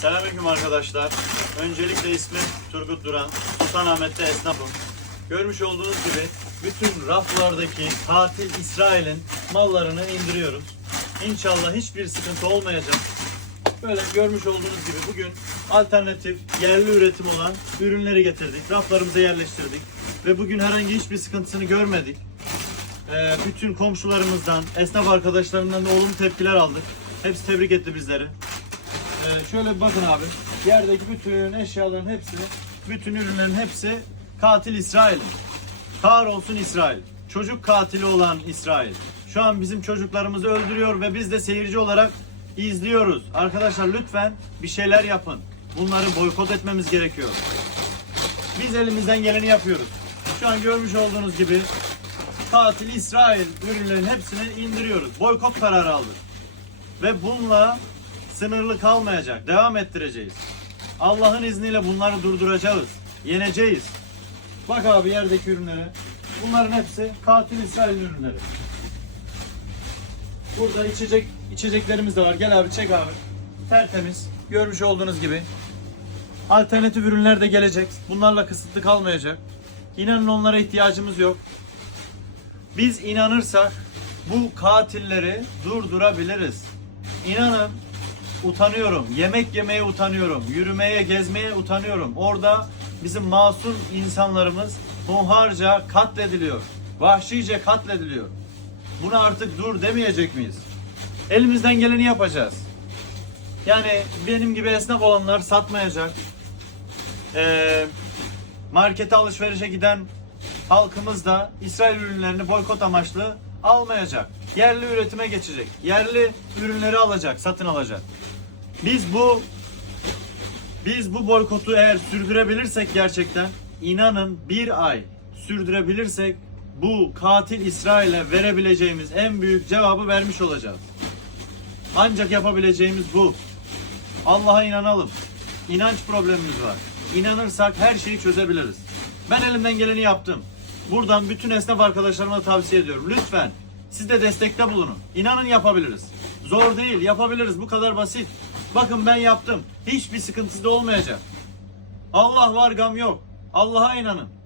Selamünaleyküm arkadaşlar. Öncelikle ismim Turgut Duran. Sultanahmet'te esnafım. Görmüş olduğunuz gibi bütün raflardaki tatil İsrail'in mallarını indiriyoruz. İnşallah hiçbir sıkıntı olmayacak. Böyle görmüş olduğunuz gibi bugün alternatif, yerli üretim olan ürünleri getirdik. Raflarımıza yerleştirdik. Ve bugün herhangi hiçbir sıkıntısını görmedik. Ee, bütün komşularımızdan, esnaf arkadaşlarından da olumlu tepkiler aldık. Hepsi tebrik etti bizleri. Ee, şöyle bir bakın abi. Yerdeki bütün eşyaların hepsini, bütün ürünlerin hepsi katil İsrail. Kahrolsun İsrail. Çocuk katili olan İsrail. Şu an bizim çocuklarımızı öldürüyor ve biz de seyirci olarak izliyoruz. Arkadaşlar lütfen bir şeyler yapın. Bunları boykot etmemiz gerekiyor. Biz elimizden geleni yapıyoruz. Şu an görmüş olduğunuz gibi katil İsrail ürünlerin hepsini indiriyoruz. Boykot kararı aldık. Ve bununla sınırlı kalmayacak. Devam ettireceğiz. Allah'ın izniyle bunları durduracağız. Yeneceğiz. Bak abi yerdeki ürünlere. Bunların hepsi katil İsrail ürünleri. Burada içecek içeceklerimiz de var. Gel abi çek abi. Tertemiz. Görmüş olduğunuz gibi. Alternatif ürünler de gelecek. Bunlarla kısıtlı kalmayacak. İnanın onlara ihtiyacımız yok. Biz inanırsak bu katilleri durdurabiliriz. İnanın utanıyorum. Yemek yemeye utanıyorum. Yürümeye, gezmeye utanıyorum. Orada bizim masum insanlarımız hunharca katlediliyor. Vahşice katlediliyor. Buna artık dur demeyecek miyiz? Elimizden geleni yapacağız. Yani benim gibi esnaf olanlar satmayacak. Ee, markete alışverişe giden halkımız da İsrail ürünlerini boykot amaçlı almayacak. Yerli üretime geçecek. Yerli ürünleri alacak, satın alacak. Biz bu biz bu boykotu eğer sürdürebilirsek gerçekten inanın bir ay sürdürebilirsek bu katil İsrail'e verebileceğimiz en büyük cevabı vermiş olacağız. Ancak yapabileceğimiz bu. Allah'a inanalım. İnanç problemimiz var. İnanırsak her şeyi çözebiliriz. Ben elimden geleni yaptım. Buradan bütün esnaf arkadaşlarıma tavsiye ediyorum. Lütfen siz de destekte bulunun. İnanın yapabiliriz. Zor değil, yapabiliriz. Bu kadar basit. Bakın ben yaptım. Hiçbir sıkıntısı da olmayacak. Allah var gam yok. Allah'a inanın.